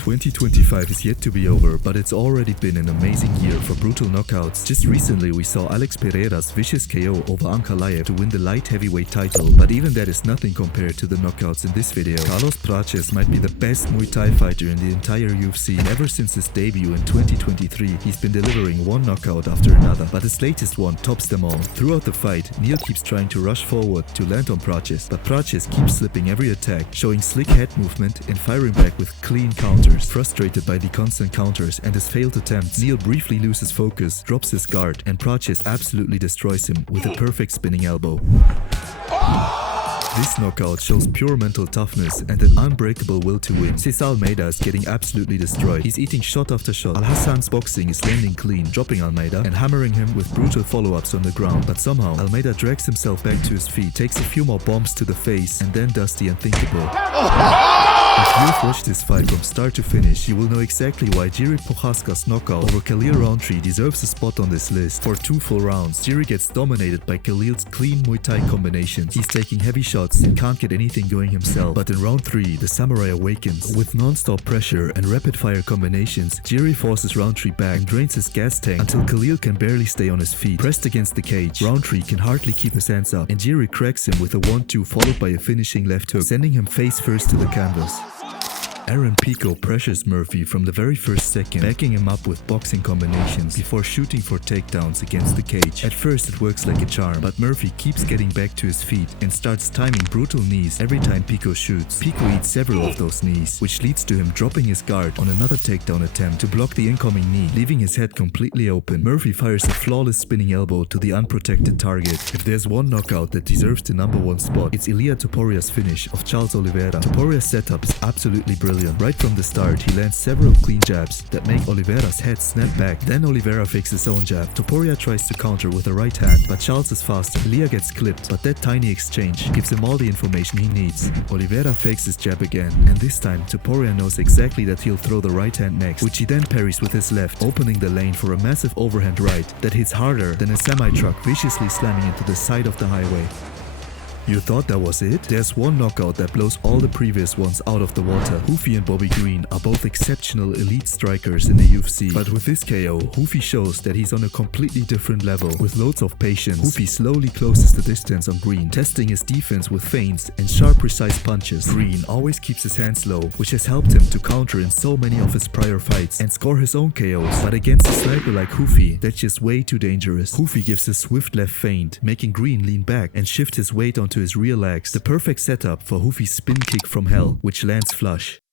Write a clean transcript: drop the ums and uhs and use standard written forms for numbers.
2025 is yet to be over, but it's already been an amazing year for brutal knockouts. Just recently we saw Alex Pereira's vicious KO over Ankalaev to win the light heavyweight title, but even that is nothing compared to the knockouts in this video. Carlos Prates might be the best Muay Thai fighter in the entire UFC, and ever since his debut in 2023 he's been delivering one knockout after another, but his latest one tops them all. Throughout the fight, Neal keeps trying to rush forward to land on Prates, but Prates keeps slipping every attack, showing slick head movement and firing back with clean counters. Frustrated by the constant counters and his failed attempts, Neal briefly loses focus, drops his guard, and Prates absolutely destroys him with a perfect spinning elbow. This knockout shows pure mental toughness and an unbreakable will to win. Cesar Almeida is getting absolutely destroyed. He's eating shot after shot. Alhassan's boxing is landing clean, dropping Almeida and hammering him with brutal follow-ups on the ground. But somehow, Almeida drags himself back to his feet, takes a few more bombs to the face, and then does the unthinkable. If you've watched this fight from start to finish, you will know exactly why Jiri Prochazka's knockout over Khalil Rountree deserves a spot on this list. For 2 full rounds, Jiri gets dominated by Khalil's clean Muay Thai combinations. He's taking heavy shots and can't get anything going himself. But in round 3, the samurai awakens. With non-stop pressure and rapid-fire combinations, Jiri forces Rountree back and drains his gas tank until Khalil can barely stay on his feet. Pressed against the cage, Rountree can hardly keep his hands up, and Jiri cracks him with a 1-2 followed by a finishing left hook, sending him face first to the canvas. Pico pressures Murphy from the very first second, backing him up with boxing combinations before shooting for takedowns against the cage. At first it works like a charm, but Murphy keeps getting back to his feet and starts timing brutal knees every time Pico shoots. Pico eats several of those knees, which leads to him dropping his guard on another takedown attempt to block the incoming knee, leaving his head completely open. Murphy fires a flawless spinning elbow to the unprotected target. If there's one knockout that deserves the #1 spot, it's Ilia Topuria's finish of Charles Oliveira. Topuria's setup is absolutely brilliant. Right from the start, he lands several clean jabs that make Oliveira's head snap back. Then Oliveira fakes his own jab. Topuria tries to counter with a right hand, but Charles is faster. Ilia gets clipped, but that tiny exchange gives him all the information he needs. Oliveira fakes his jab again, and this time Topuria knows exactly that he'll throw the right hand next, which he then parries with his left, opening the lane for a massive overhand right that hits harder than a semi-truck viciously slamming into the side of the highway. You thought that was it? There's one knockout that blows all the previous ones out of the water. Ruffy and Bobby Green are both exceptional elite strikers in the UFC, but with this KO, Ruffy shows that he's on a completely different level. With loads of patience, Ruffy slowly closes the distance on Green, testing his defense with feints and sharp, precise punches. Green always keeps his hands low, which has helped him to counter in so many of his prior fights and score his own KOs. But against a sniper like Ruffy, that's just way too dangerous. Ruffy gives a swift left feint, making Green lean back and shift his weight onto his rear legs. The perfect setup for Ruffy's spin kick from hell, which lands flush.